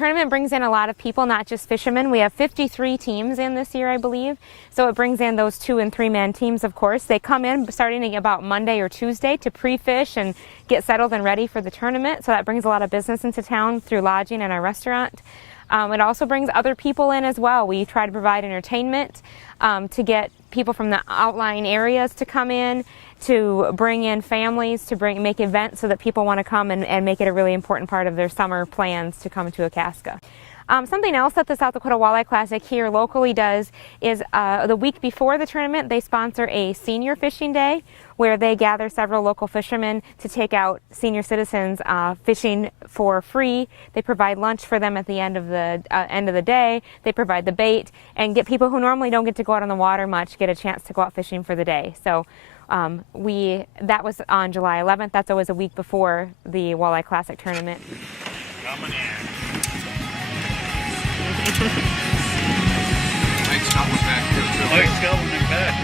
tournament brings in a lot of people, not just fishermen. We have 53 teams in this year, I believe. So it brings in those 2- and 3-man teams, of course. They come in starting about Monday or Tuesday to pre-fish and get settled and ready for the tournament. So that brings a lot of business into town through lodging and our restaurant. It also brings other people in as well. We try to provide entertainment to get people from the outlying areas to come in, to bring in families, to make events so that people want to come and make it a really important part of their summer plans to come to Akaska. Something else that the South Dakota Walleye Classic here locally does is the week before the tournament, they sponsor a senior fishing day where they gather several local fishermen to take out senior citizens fishing for free. They provide lunch for them at the end of the day. They provide the bait and get people who normally don't get to go out on the water much get a chance to go out fishing for the day. So that was on July 11th. That's always a week before the Walleye Classic tournament. Coming in. Mike's got one back here too. Mike's got one back.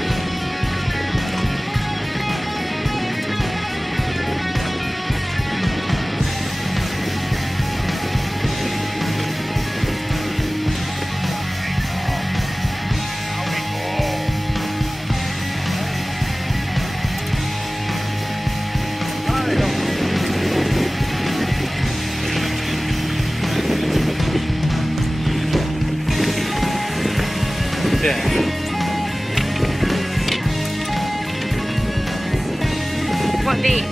What bait?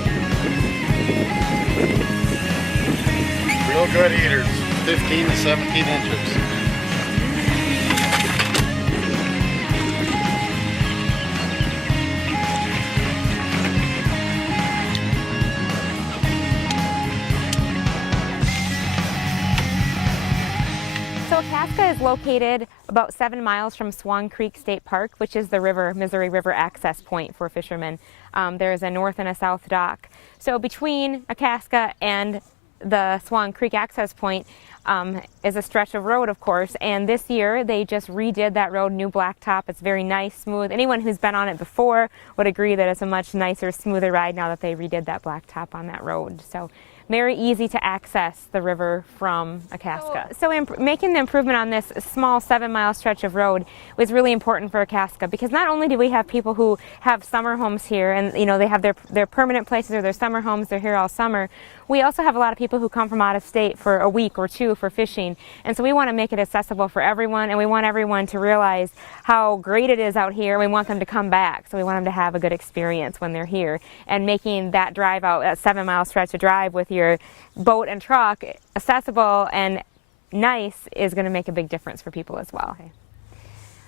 Real good eaters, 15 to 17 inches. So Akaska is located about 7 miles from Swan Creek State Park, which is the Missouri River access point for fishermen. There is a north and a south dock. So between Akaska and the Swan Creek access point is a stretch of road, of course, and this year they just redid that road, new blacktop. It's very nice, smooth. Anyone who's been on it before would agree that it's a much nicer, smoother ride now that they redid that blacktop on that road. So very easy to access the river from Akaska. So making the improvement on this small 7-mile stretch of road was really important for Akaska, because not only do we have people who have summer homes here and they have their permanent places or their summer homes, they're here all summer, we also have a lot of people who come from out of state for a week or two for fishing, and so we want to make it accessible for everyone, and we want everyone to realize how great it is out here. We want them to come back, so we want them to have a good experience when they're here, and making that drive out, that 7-mile stretch of drive with your boat and truck accessible and nice is going to make a big difference for people as well. Okay.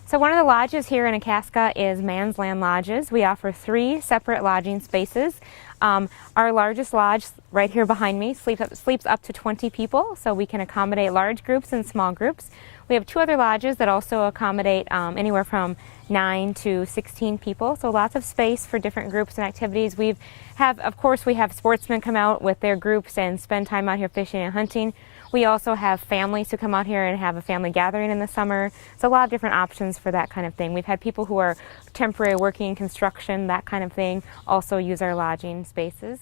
So one of the lodges here in Akaska is Man's Land Lodges. We offer 3 separate lodging spaces. Our largest lodge, right here behind me, sleeps up to 20 people, so we can accommodate large groups and small groups. We have 2 other lodges that also accommodate anywhere from 9 to 16 people, so lots of space for different groups and activities. Of course, we have sportsmen come out with their groups and spend time out here fishing and hunting. We also have families who come out here and have a family gathering in the summer. So a lot of different options for that kind of thing. We've had people who are temporary working in construction, that kind of thing, also use our lodging spaces.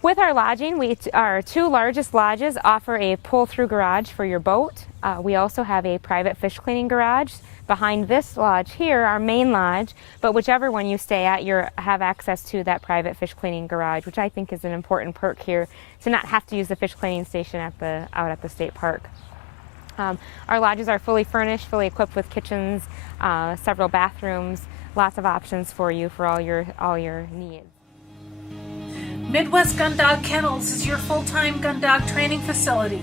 With our lodging, our 2 largest lodges offer a pull-through garage for your boat. We also have a private fish cleaning garage behind this lodge here, our main lodge, but whichever one you stay at, you have access to that private fish cleaning garage, which I think is an important perk here, to not have to use the fish cleaning station out at the state park. Our lodges are fully furnished, fully equipped with kitchens, several bathrooms, lots of options for you for all your needs. Midwest Gun Dog Kennels is your full-time gun dog training facility.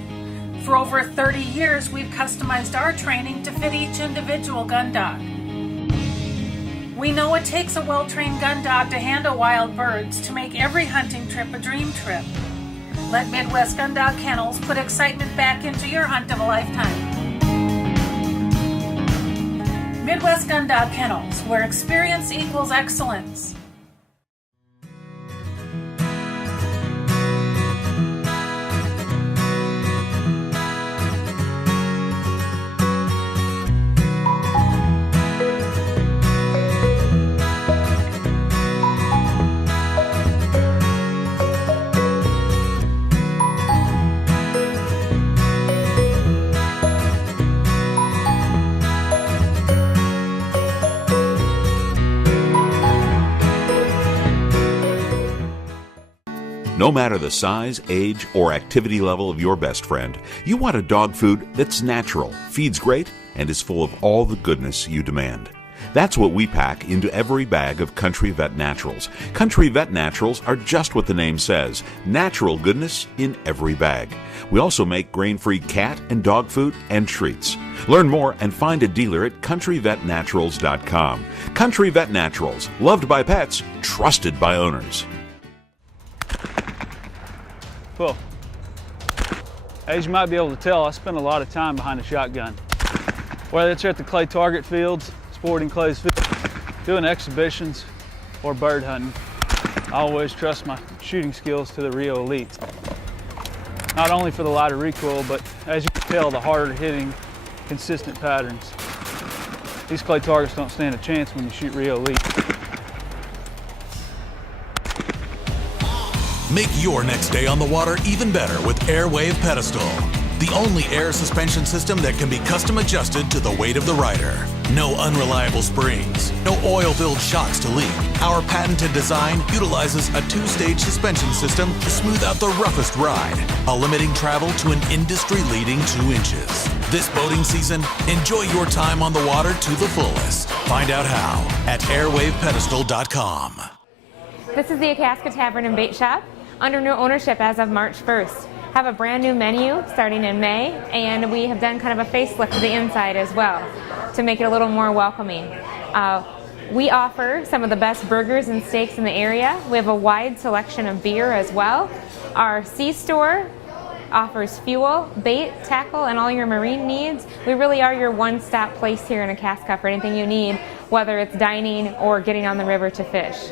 For over 30 years, we've customized our training to fit each individual gun dog. We know it takes a well-trained gun dog to handle wild birds to make every hunting trip a dream trip. Let Midwest Gun Dog Kennels put excitement back into your hunt of a lifetime. Midwest Gun Dog Kennels, where experience equals excellence. No matter the size, age, or activity level of your best friend, you want a dog food that's natural, feeds great, and is full of all the goodness you demand. That's what we pack into every bag of Country Vet Naturals. Country Vet Naturals are just what the name says, natural goodness in every bag. We also make grain-free cat and dog food and treats. Learn more and find a dealer at countryvetnaturals.com. Country Vet Naturals, loved by pets, trusted by owners. Cool. As you might be able to tell, I spend a lot of time behind the shotgun. Whether it's at the clay target fields, sporting clays fields, doing exhibitions, or bird hunting, I always trust my shooting skills to the Rio elites. Not only for the lighter recoil, but as you can tell, the harder hitting, consistent patterns. These clay targets don't stand a chance when you shoot Rio elite. Make your next day on the water even better with Airwave Pedestal, the only air suspension system that can be custom adjusted to the weight of the rider. No unreliable springs, no oil-filled shocks to leak. Our patented design utilizes a two-stage suspension system to smooth out the roughest ride, while limiting travel to an industry-leading 2 inches. This boating season, enjoy your time on the water to the fullest. Find out how at airwavepedestal.com. This is the Akaska Tavern and Bait Shop, under new ownership as of March 1st. Have a brand new menu starting in May, and we have done kind of a facelift to the inside as well to make it a little more welcoming. We offer some of the best burgers and steaks in the area. We have a wide selection of beer as well. Our C-store offers fuel, bait, tackle, and all your marine needs. We really are your one-stop place here in Akaska for anything you need, whether it's dining or getting on the river to fish.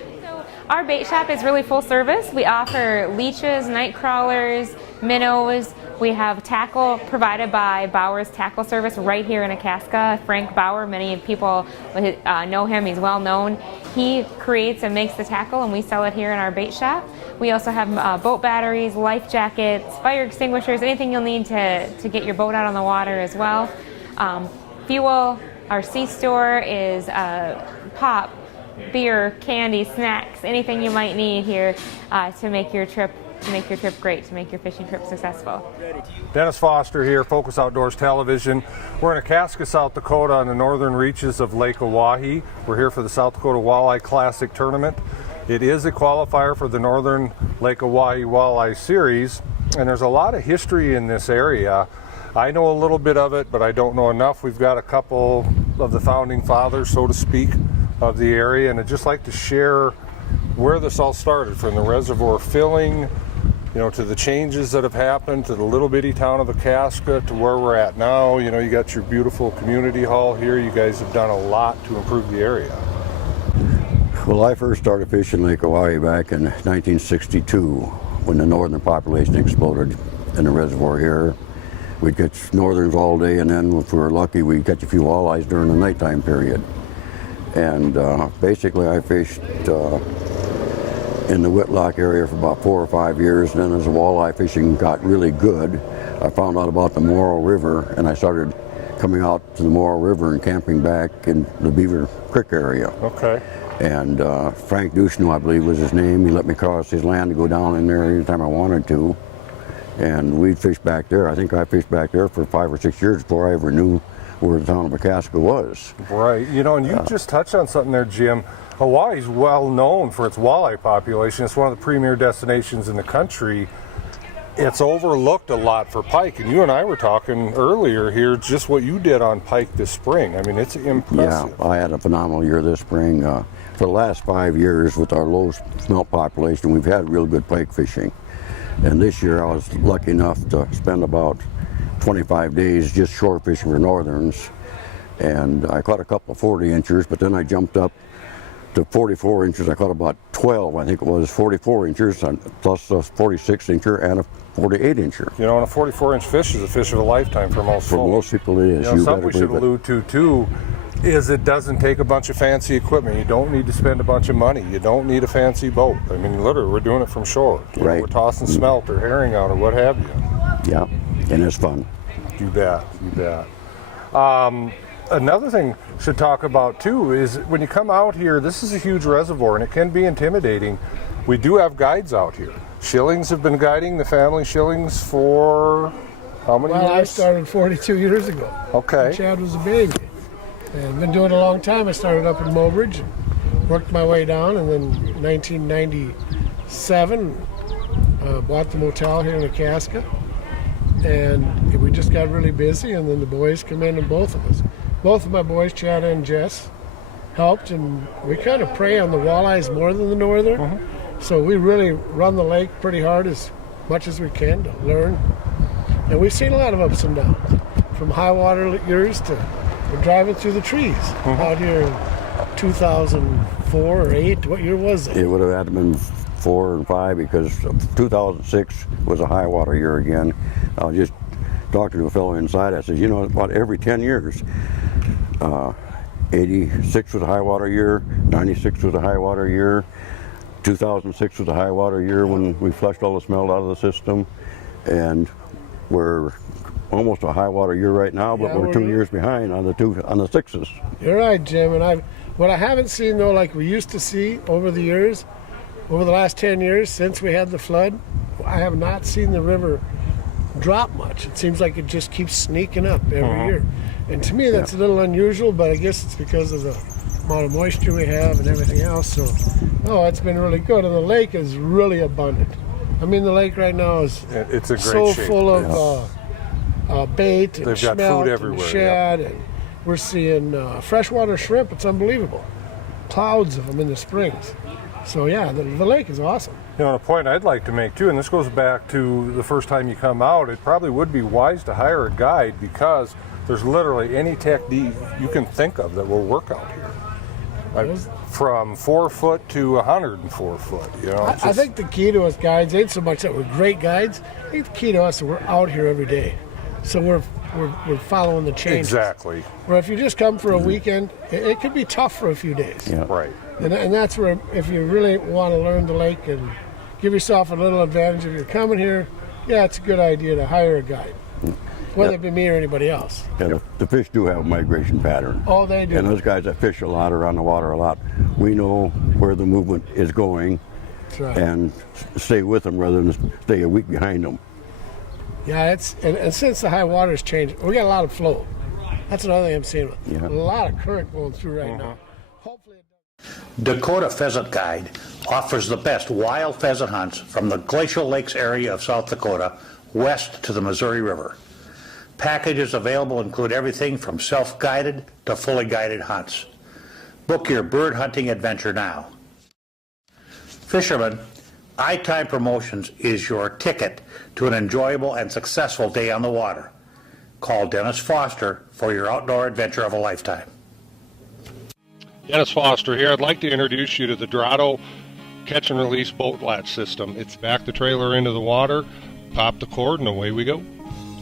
Our bait shop is really full service. We offer leeches, night crawlers, minnows. We have tackle provided by Bauer's Tackle Service right here in Akaska. Frank Bauer, many people know him, he's well known. He creates and makes the tackle, and we sell it here in our bait shop. We also have boat batteries, life jackets, fire extinguishers, anything you'll need to get your boat out on the water as well. Fuel, our C-store is pop, beer, candy, snacks, anything you might need here to make your trip great, to make your fishing trip successful. Dennis Foster here, Focus Outdoors Television. We're in Akaska, South Dakota on the northern reaches of Lake Oahe. We're here for the South Dakota Walleye Classic Tournament. It is a qualifier for the Northern Lake Oahe Walleye Series, and there's a lot of history in this area. I know a little bit of it, but I don't know enough. We've got a couple of the founding fathers, so to speak, of the area, and I'd just like to share where this all started, from the reservoir filling, to the changes that have happened, to the little bitty town of Akaska, to where we're at now. You got your beautiful community hall here. You guys have done a lot to improve the area. Well, I first started fishing Lake Oahe back in 1962 when the northern population exploded in the reservoir here. We'd catch northerns all day, and then if we were lucky, we'd catch a few walleyes during the nighttime period. And basically I fished in the Whitlock area for about 4 or 5 years. And then as the walleye fishing got really good, I found out about the Morrow River, and I started coming out to the Morrow River and camping back in the Beaver Creek area. Okay. And Frank Duchesneau, I believe was his name, he let me cross his land to go down in there anytime I wanted to. And we'd fish back there. I think I fished back there for 5 or 6 years before I ever knew where the town of Akaska was. Right, and you just touched on something there, Jim. Hawaii's well known for its walleye population. It's one of the premier destinations in the country. It's overlooked a lot for pike, and you and I were talking earlier here just what you did on pike this spring. I mean, it's impressive. Yeah, I had a phenomenal year this spring. For the last 5 years, with our low smelt population, we've had real good pike fishing. And this year I was lucky enough to spend about 25 days just shore fishing for northerns, and I caught a couple of 40 inchers, but then I jumped up to 44 inches. I caught about 12, I think it was 44 inchers, plus a 46 incher and a 48 incher. And a 44-inch fish is a fish of a lifetime for most folks. For most people it is. Something we should allude to too is it doesn't take a bunch of fancy equipment. You don't need to spend a bunch of money. You don't need a fancy boat. I mean, literally, we're doing it from shore. Right. We're tossing smelt or herring out or what have you. Yeah, and it's fun. You bet, you bet. Another thing should talk about too is when you come out here, this is a huge reservoir and it can be intimidating. We do have guides out here. Shillings have been guiding the family Shillings for how many years? Well, I started 42 years ago. Okay. Chad was a baby. And been doing it a long time. I started up in Mobridge, worked my way down, and then 1997 bought the motel here in Akaska. And we just got really busy, and then the boys come in, and both of us. Both of my boys, Chad and Jess, helped, and we kind of prey on the walleyes more than the northern. Mm-hmm. So we really run the lake pretty hard as much as we can to learn. And we've seen a lot of ups and downs, from high water years to driving through the trees out here in 2004 or 8. What year was it? It would have had to been 4 and 5 because 2006 was a high water year again. I was just talking to a fellow inside. I said, you know, about every 10 years, 86 was a high water year, 96 was a high water year, 2006 was a high water year when we flushed all the smelt out of the system, and we're almost a high water year right now, but we're 2 years behind on the sixes. You're right, Jim. And what I haven't seen though, like we used to see over the years, over the last 10 years since we had the flood, I have not seen the river drop much. It seems like it just keeps sneaking up every year. And to me, that's a little unusual, but I guess it's because of the amount of moisture we have and everything else. So, it's been really good. And the lake is really abundant. I mean, the lake right now is It's a great so shape. full of bait and They've got smelt food everywhere, and shad. And we're seeing freshwater shrimp. It's unbelievable. Clouds of them in the springs. So, yeah, the lake is awesome. You know, a point I'd like to make too, and this goes back to the first time you come out, it probably would be wise to hire a guide because there's literally any technique you can think of that will work out here. From 4 foot to 104 foot, you know. I think the key to us guides ain't so much that we're great guides. I think the key to us is we're out here every day. So we're following the changes. Exactly. Where if you just come for a weekend, it could be tough for a few days. Yeah. Right. And that's where, if you really want to learn the lake and give yourself a little advantage if you're coming here, yeah, it's a good idea to hire a guide, whether it be me or anybody else. Yeah, the fish do have a migration pattern. Oh, they do. And those guys that fish a lot are on the water a lot. We know where the movement is going That's right. and stay with them rather than stay a week behind them. Yeah, and since the high water's changed, we got a lot of flow. That's another thing I'm seeing. Yeah. A lot of current going through right now. Hopefully Dakota Pheasant Guide offers the best wild pheasant hunts from the Glacial Lakes area of South Dakota west to the Missouri River. Packages available include everything from self-guided to fully guided hunts. Book your bird hunting adventure now. Fishermen, iTime Promotions is your ticket to an enjoyable and successful day on the water. Call Dennis Foster for your outdoor adventure of a lifetime. Dennis Foster here. I'd like to introduce you to the Dorado catch and release boat latch system. It's back the trailer into the water, pop the cord, and away we go.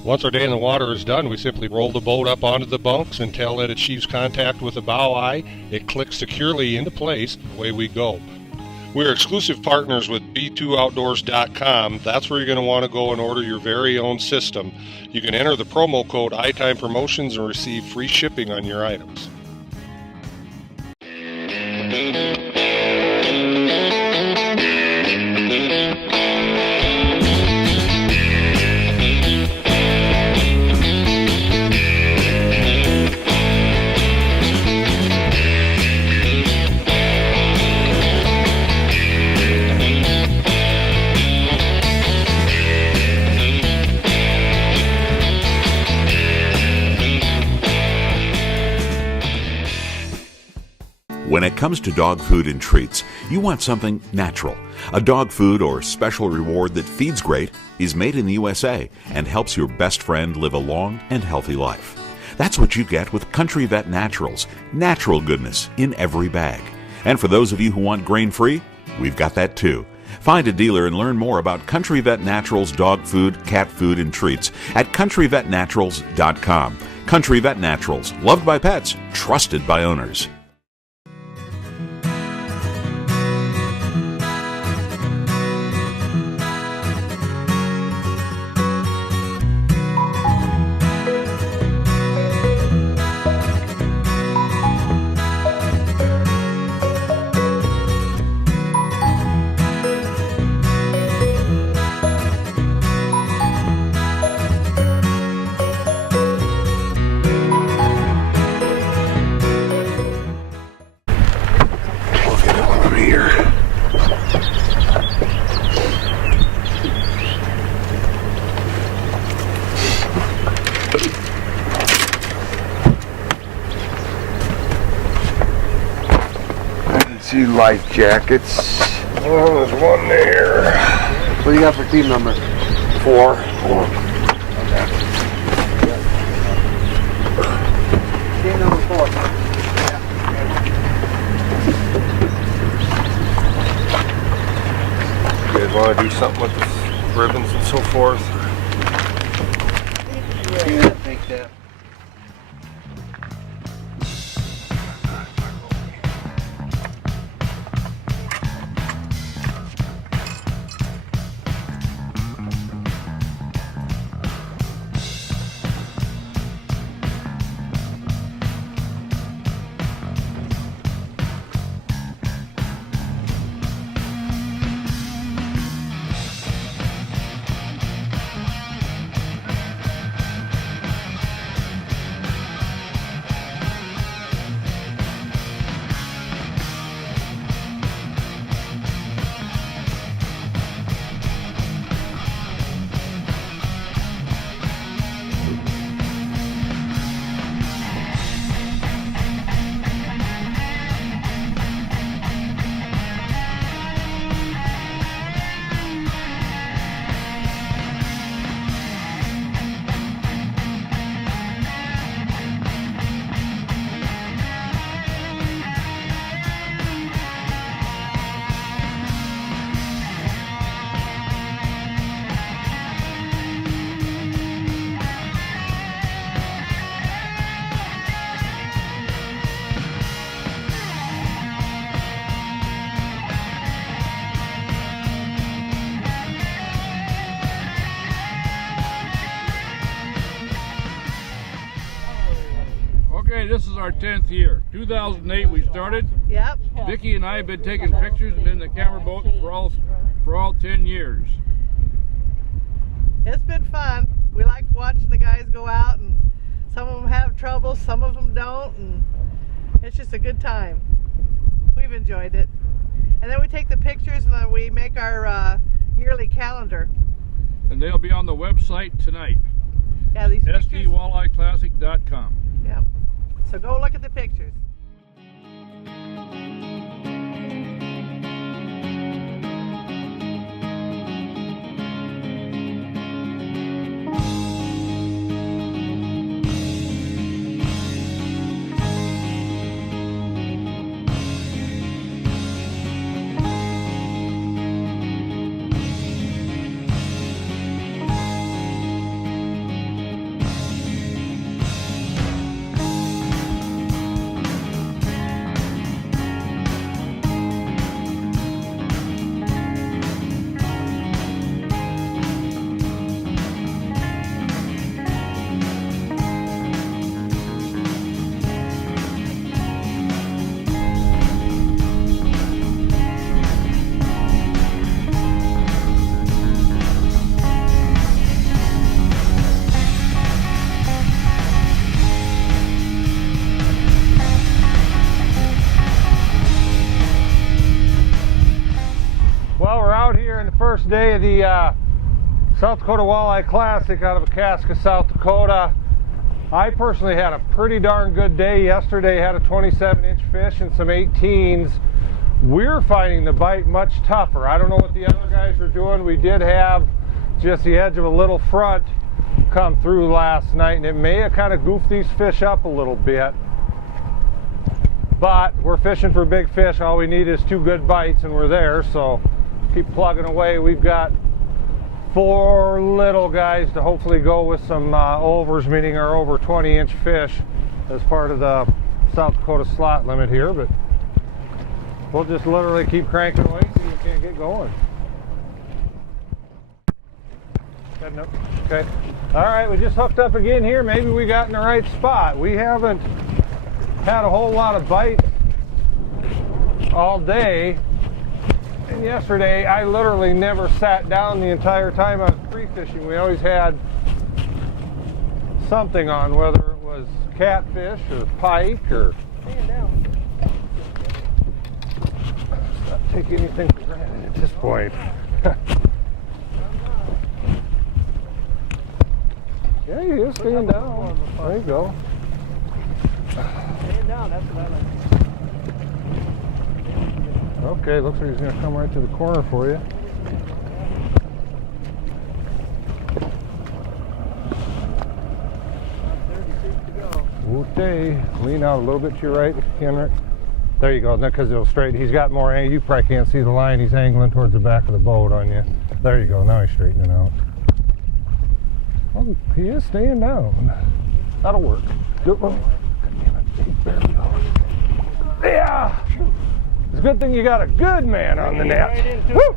Once our day in the water is done, we simply roll the boat up onto the bunks until it achieves contact with the bow eye. It clicks securely into place, and away we go. We're exclusive partners with b2outdoors.com. That's where you're going to want to go and order your very own system. You can enter the promo code iTime Promotions and receive free shipping on your items. When it comes to dog food and treats, you want something natural. A dog food or special reward that feeds great, is made in the USA, and helps your best friend live a long and healthy life. That's what you get with Country Vet Naturals, natural goodness in every bag. And for those of you who want grain-free, we've got that too. Find a dealer and learn more about Country Vet Naturals dog food, cat food, and treats at countryvetnaturals.com. Country Vet Naturals, loved by pets, trusted by owners. see life jackets. Oh, there's one there. What do you got for team number? 4. Team number 4. You guys want to do something with the ribbons and so forth? Yeah, take that. Okay, this is our 10th year. 2008 we started. Yep. Vicki and I have been taking pictures and been in the camera boat for all 10 years. It's been fun. We like watching the guys go out, and some of them have trouble, some of them don't, and it's just a good time. We've enjoyed it. And then we take the pictures and then we make our yearly calendar. And they'll be on the website tonight. Yeah, these pictures. SDWalleyeClassic.com. Yep. So go look at the pictures. First day of the South Dakota Walleye Classic out of Akaska, South Dakota. I personally had a pretty darn good day yesterday. Had a 27-inch fish and some 18s. We're finding the bite much tougher. I don't know what the other guys are doing. We did have just the edge of a little front come through last night, and it may have kind of goofed these fish up a little bit. But we're fishing for big fish. All we need is 2 good bites and we're there, so keep plugging away. We've got 4 little guys to hopefully go with some overs, meaning our over 20-inch fish as part of the South Dakota slot limit here, but we'll just literally keep cranking away so you can't get going. Okay. All right, we just hooked up again here. Maybe we got in the right spot. We haven't had a whole lot of bites all day. And yesterday, I literally never sat down the entire time I was pre-fishing. We always had something on, whether it was catfish or pike or... Let's not take anything for granted at this point. Yeah, you just stand down. There you go. Stand down, that's what I like. Okay, looks like he's going to come right to the corner for you. Okay, lean out a little bit to your right, Henrik. There you go, because it'll straighten. He's got more angle. You probably can't see the line. He's angling towards the back of the boat on you. There you go, now he's straightening out. Well, he is staying down. That'll work. Good one. There we go. Yeah! It's a good thing you got a good man on the net. Woo!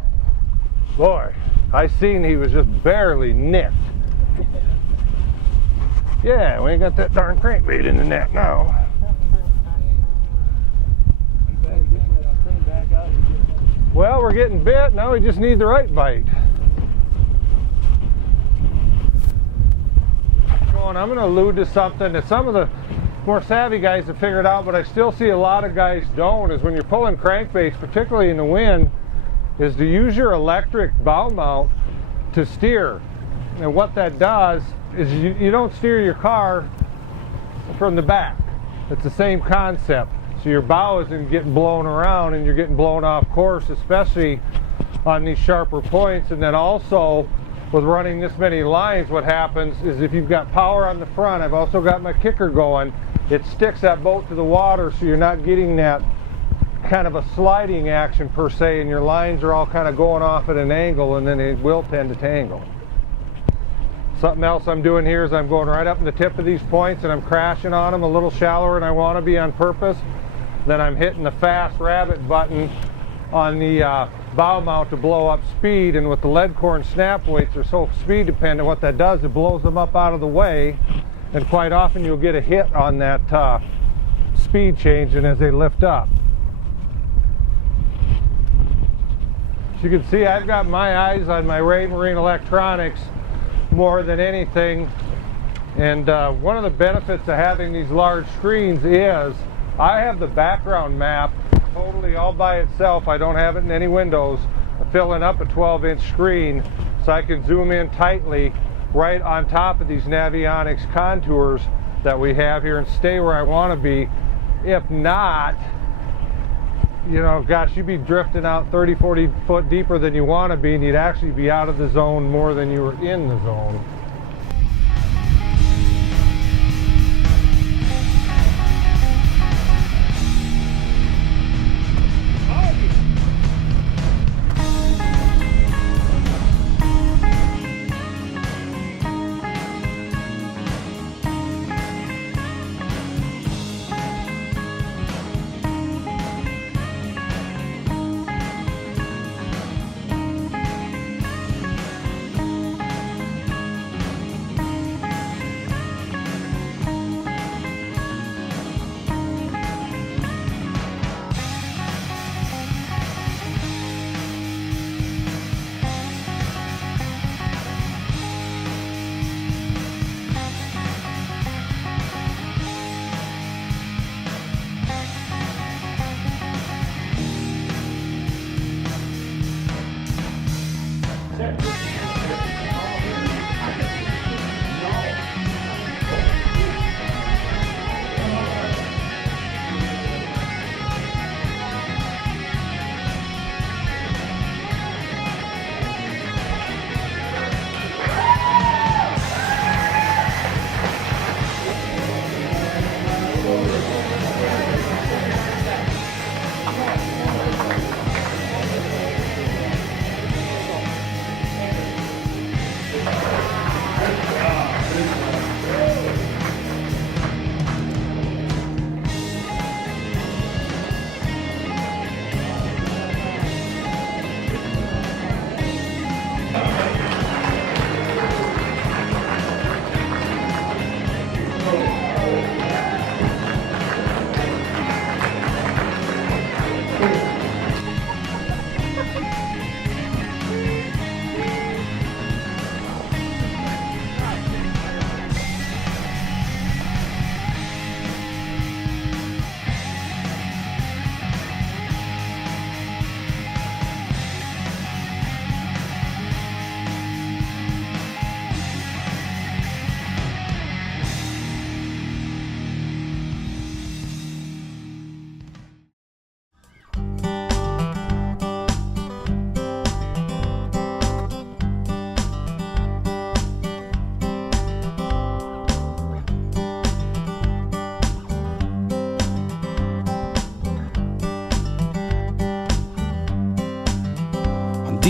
Boy, I seen he was just barely nicked. Yeah, we ain't got that darn crankbait in the net now. Well, we're getting bit. Now we just need the right bite. I'm going to allude to something that some of the more savvy guys have figured out, but I still see a lot of guys don't, is when you're pulling crankbaits, particularly in the wind, is to use your electric bow mount to steer. And what that does is you don't steer your car from the back. It's the same concept. So your bow isn't getting blown around and you're getting blown off course, especially on these sharper points. And then also with running this many lines, what happens is if you've got power on the front, I've also got my kicker going, it sticks that boat to the water, so you're not getting that kind of a sliding action per se, and your lines are all kind of going off at an angle, and then it will tend to tangle. Something else I'm doing here is I'm going right up in the tip of these points and I'm crashing on them a little shallower than I want to be on purpose. Then I'm hitting the fast rabbit button on the bow mount to blow up speed, and with the lead core and snap weights are so speed dependent, what that does, it blows them up out of the way, and quite often you'll get a hit on that speed change and as they lift up. As you can see, I've got my eyes on my Marine electronics more than anything, and one of the benefits of having these large screens is I have the background map totally all by itself. I don't have it in any windows, filling up a 12-inch screen, so I can zoom in tightly right on top of these Navionics contours that we have here and stay where I want to be. If not, you know, gosh, you'd be drifting out 30, 40 foot deeper than you want to be, and you'd actually be out of the zone more than you were in the zone.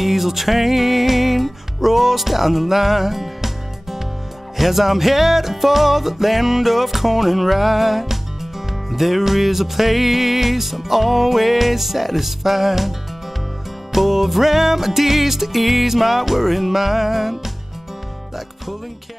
diesel train rolls down the line as I'm headed for the land of corn and rye. There is a place I'm always satisfied, full of remedies to ease my worried mind, like pulling cat.